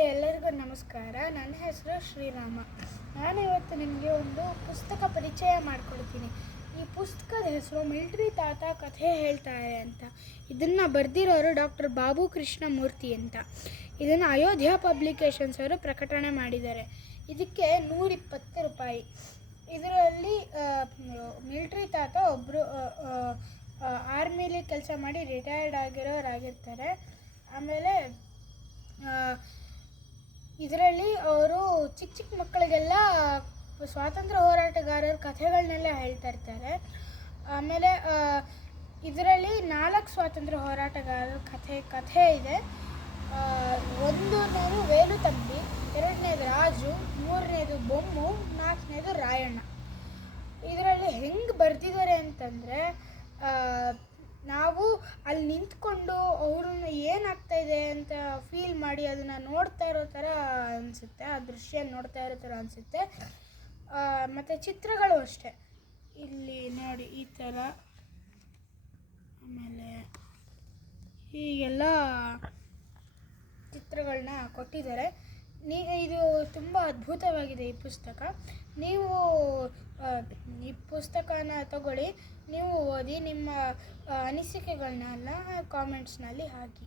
ಎಲ್ಲರಿಗೂ ನಮಸ್ಕಾರ. ನನ್ನ ಹೆಸರು ಶ್ರೀರಾಮ. ನಾನು ಇವತ್ತು ನಿಮಗೆ ಒಂದು ಪುಸ್ತಕ ಪರಿಚಯ ಮಾಡಿಕೊಡ್ತೀನಿ ಈ ಪುಸ್ತಕದ ಹೆಸರು ಮಿಲ್ಟ್ರಿ ತಾತ ಕಥೆ ಹೇಳ್ತಾರೆ ಅಂತ. ಇದನ್ನು ಬರೆದಿರೋರು ಡಾಕ್ಟರ್ ಬಾಬು ಕೃಷ್ಣಮೂರ್ತಿ ಅಂತ. ಇದನ್ನು ಅಯೋಧ್ಯ ಪಬ್ಲಿಕೇಶನ್ಸ್ ಅವರು ಪ್ರಕಟಣೆ ಮಾಡಿದ್ದಾರೆ. ಇದಕ್ಕೆ ನೂರಿಪ್ಪತ್ತು ರೂಪಾಯಿ. ಇದರಲ್ಲಿ ಮಿಲ್ಟ್ರಿ ತಾತ ಒಬ್ಬರು ಆರ್ಮಿಲಿ ಕೆಲಸ ಮಾಡಿ ರಿಟೈರ್ಡ್ ಆಗಿರೋರಾಗಿರ್ತಾರೆ. ಆಮೇಲೆ ಇದರಲ್ಲಿ ಅವರು ಚಿಕ್ಕ ಚಿಕ್ಕ ಮಕ್ಕಳಿಗೆಲ್ಲ ಸ್ವಾತಂತ್ರ್ಯ ಹೋರಾಟಗಾರರ ಕಥೆಗಳನ್ನೆಲ್ಲ ಹೇಳ್ತಾ ಇರ್ತಾರೆ. ಆಮೇಲೆ ಇದರಲ್ಲಿ ನಾಲ್ಕು ಸ್ವಾತಂತ್ರ್ಯ ಹೋರಾಟಗಾರರ ಕಥೆ ಕಥೆ ಇದೆ. ಒಂದು ಒಂದನೇದು ವೇಲು ತಂಬಿ ಎರಡನೇದು ರಾಜು, ಮೂರನೇದು ಬೊಮ್ಮು, ನಾಲ್ಕನೇದು ರಾಯಣ್ಣ. ಇದರಲ್ಲಿ ಹೆಂಗೆ ಬರೆದಿದ್ದಾರೆ ಅಂತಂದರೆ ನಾವು ಅಲ್ಲಿ ನಿಂತ್ಕೊಂಡು ಇದೆ ಅಂತ ಫೀಲ್ ಮಾಡಿ ಅದನ್ನು ನೋಡ್ತಾ ಇರೋ ಥರ ಅನಿಸುತ್ತೆ, ಆ ದೃಶ್ಯ ನೋಡ್ತಾ ಇರೋ ಥರ ಅನಿಸುತ್ತೆ. ಮತ್ತು ಚಿತ್ರಗಳು ಅಷ್ಟೆ. ಇಲ್ಲಿ ನೋಡಿ ಈ ಥರ ಆಮೇಲೆ ಹೀಗೆಲ್ಲ ಚಿತ್ರಗಳನ್ನ ಕೊಟ್ಟಿದ್ದಾರೆ. ನೀ, ಇದು ತುಂಬ ಅದ್ಭುತವಾಗಿದೆ ಈ ಪುಸ್ತಕ. ನೀವು ಈ ಪುಸ್ತಕನ ತಗೊಳ್ಳಿ. ನೀವು ಓದಿ ನಿಮ್ಮ ಅನಿಸಿಕೆಗಳನ್ನೆಲ್ಲ ಕಾಮೆಂಟ್ಸ್ನಲ್ಲಿ ಹಾಕಿ.